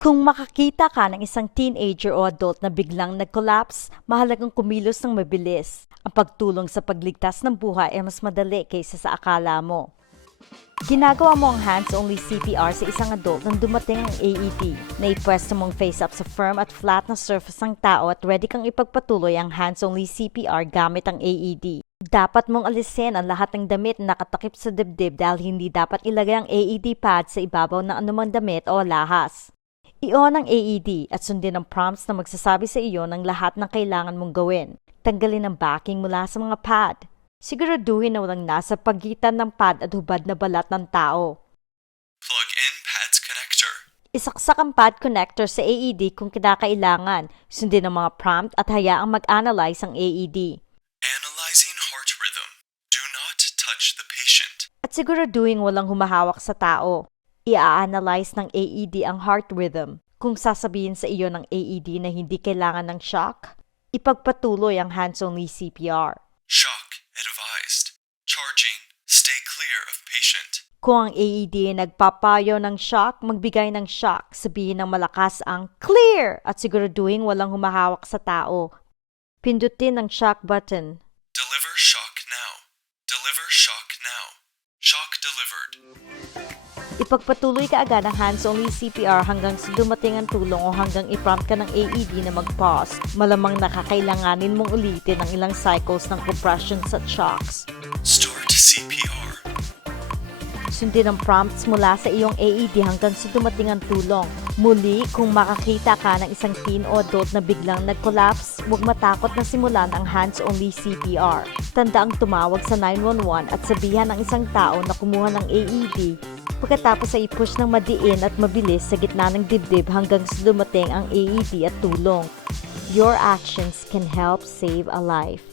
Kung makakita ka ng isang teenager o adult na biglang nag-collapse, mahalagang kumilos ng mabilis. Ang pagtulong sa pagligtas ng buhay ay mas madali kaysa sa akala mo. Ginagawa mo ang hands-only CPR sa isang adult nang dumating ang AED. Naipwesto mong face up sa firm at flat na surface ng tao at ready kang ipagpatuloy ang hands-only CPR gamit ang AED. Dapat mong alisin ang lahat ng damit na nakatakip sa dibdib dahil hindi dapat ilagay ang AED pad sa ibabaw ng anumang damit o lahas. I-on ang AED at sundin ang prompts na magsasabi sa iyo ng lahat ng kailangan mong gawin. Tanggalin ang backing mula sa mga pad. Siguraduhin na walang nasa pagitan ng pad at hubad na balat ng tao. Plug in pads connector. Isaksak ang pad connector sa AED kung kinakailangan. Sundin ang mga prompt at hayaang mag-analyze ang AED. Analyzing heart rhythm. Do not touch the patient. At siguraduhin walang humahawak sa tao. Ia-analyze ng AED ang heart rhythm. Kung sasabihin sa iyo ng AED na hindi kailangan ng shock, ipagpatuloy ang hands-only CPR. Shock advised. Charging. Stay clear of patient. Kung ang AED ay nagpapayo ng shock, magbigay ng shock. Sabihin ng malakas ang clear at siguraduhin walang humahawak sa tao. Pindutin ang shock button. Deliver shock now. Deliver shock now. Shock delivered. Ipagpatuloy ka agad ang hands-only CPR hanggang sa dumating ang tulong o hanggang i-prompt ka ng AED na mag-pause. Malamang nakakailanganin mong ulitin ang ilang cycles ng compressions at shocks. Start CPR. Sundin ang prompts mula sa iyong AED hanggang sa dumating ang tulong. Muli, kung makakita ka ng isang teen o adult na biglang nag-collapse, huwag matakot na simulan ang hands-only CPR. Tandaang tumawag sa 911 at sabihan ng isang tao na kumuha ng AED pagkatapos ay push ng madiin at mabilis sa gitna ng dibdib hanggang sa dumating ang AED at tulong. Your actions can help save a life.